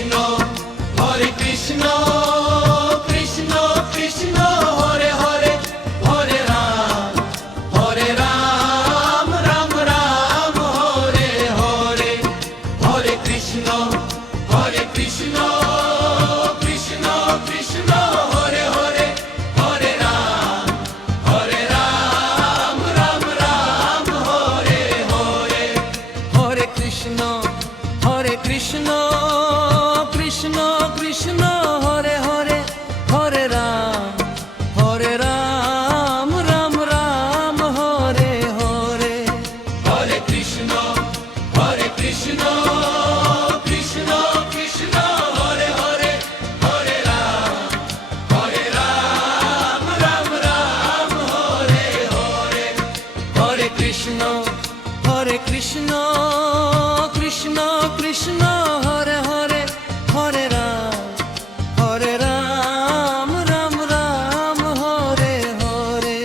Krishna Krishna Krishna Hare Hare Hare Ram Ram Ram Hare Hare Hare Krishna Krishna Krishna Krishna Hare Hare Hare Ram Ram Ram Hare Hare Hare Krishna Krishna Krishna Krishna Hare Hare Hare Ram Ram Ram Hare Hare Hare Krishna Krishna Krishna Krishna Hare Hare Hare Ram Ram Hare Hare Hare Krishna Krishna Krishna Krishna Hare Hare Hare Ram Ram Hare Hare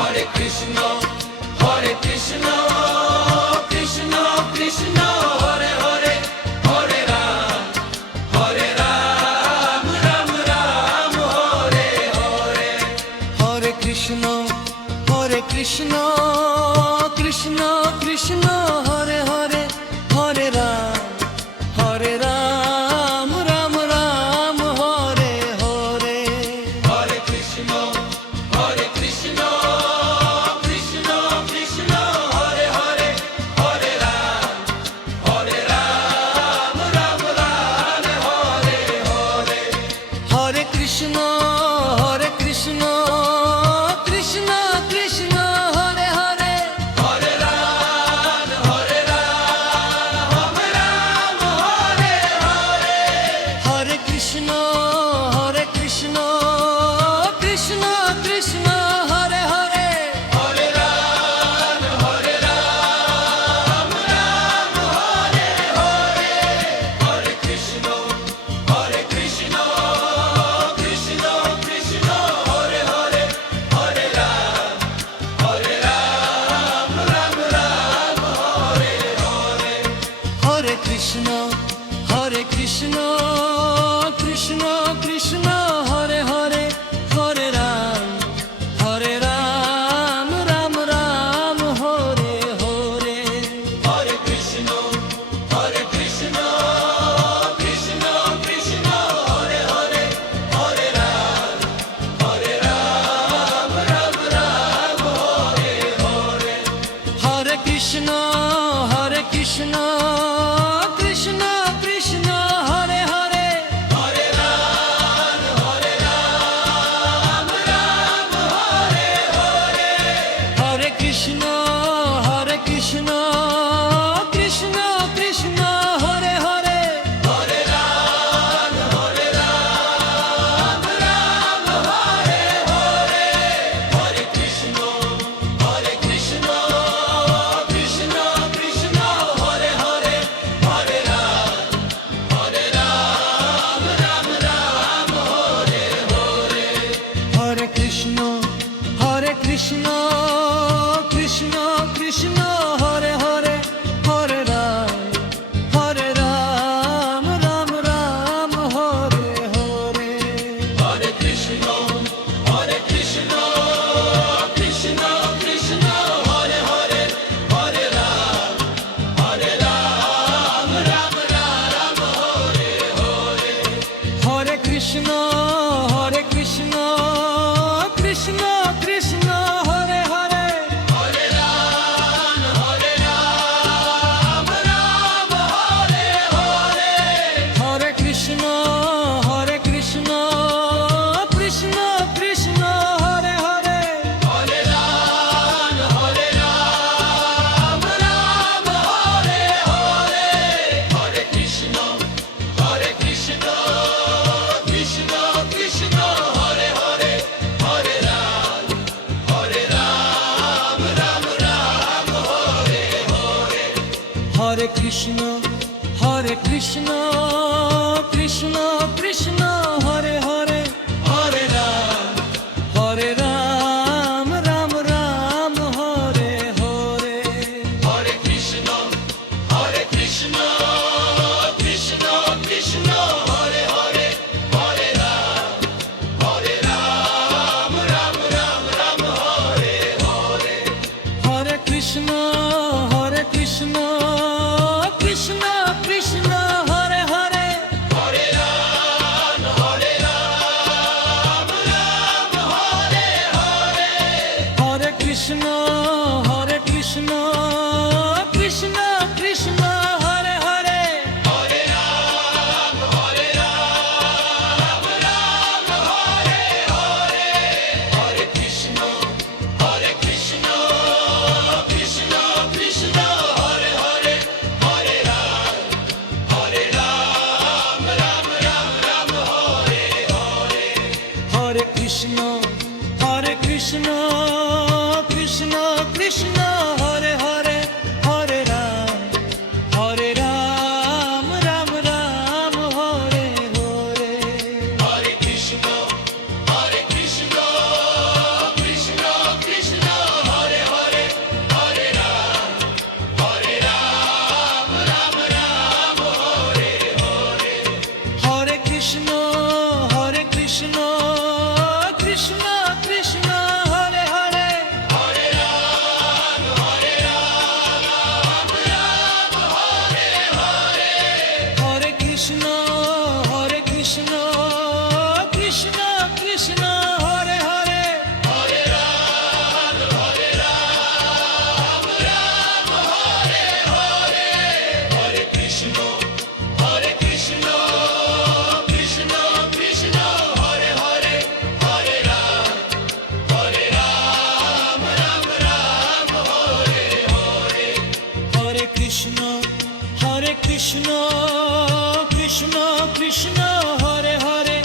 Hare Krishna Krishna Krishna Krishna Hare Hare Hare Ram Ram Ram Hare Hare Hare Krishna Krishna Krishna Krishna Hare Hare Hare Ram Ram Ram Hare Hare Hare Krishna Krishna Krishna Krishna Hare Hare Hare Ram Ram Ram Hare Hare Hare Krishna Krishna Krishna Krishna Hare Hare Hare Ram Ram Hare Hare Hare Krishna Krishna Krishna Krishna Hare Hare Hare Ram Ram Hare Hare Hare Krishna Krishna Krishna Krishna Hare Hare Hare Ram Ram Ram Hare Hare Hare Krishna Krishna Krishna Krishna Hare Hare Hare Ram Ram Ram Hare Hare Hare Krishna Krishna Krishna Krishna Hare Hare Hare Ram Ram Ram Hare Hare Hare Krishna Krishna Krishna Krishna Hare Hare Hare Ram Ram Hare Hare Hare Krishna Krishna Krishna Krishna Hare Hare Hare Ram Ram Hare Hare Hare Krishna Krishna Krishna Krishna Hare Hare Hare Ram Ram Ram Hare Hare Hare Krishna Krishna Krishna Krishna Hare Hare Hare Ram Ram Ram Hare Hare Hare Krishna Krishna Krishna Krishna Hare Hare Hare Ram Ram Ram Hare Hare Hare Krishna Krishna Krishna Krishna Hare Hare Hare Ram Ram Hare Hare Hare Krishna Krishna Krishna Krishna Hare Hare Hare Ram Ram Hare Hare Hare Krishna Krishna Krishna Krishna Hare Hare Hare Ram Ram Hare Hare Hare Krishna Krishna Krishna Krishna Krishna Krishna Krishna Krishna Hare Hare Hare Ram Ram Ram Hare Hare Hare Krishna Krishna Krishna Hare Hare Hare Ram Ram Ram Hare Hare Hare Krishna Krishna Krishna Krishna Hare Hare Hare Ram Ram Hare Hare Hare Krishna Krishna Krishna Krishna Hare Hare Hare Ram Ram Hare Hare Hare Krishna Krishna Krishna Krishna Hare Hare Hare Ram Ram Hare Hare Hare Krishna Krishna Krishna Krishna Hare Hare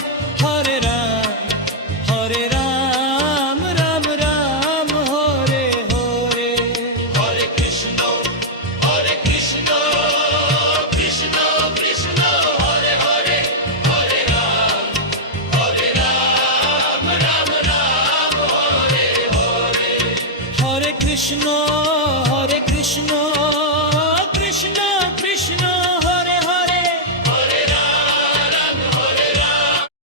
Hare Ram Ram Ram Hare Hare Hare Krishna Krishna Krishna Krishna Hare Hare Hare Ram Ram Ram Hare Hare Hare Krishna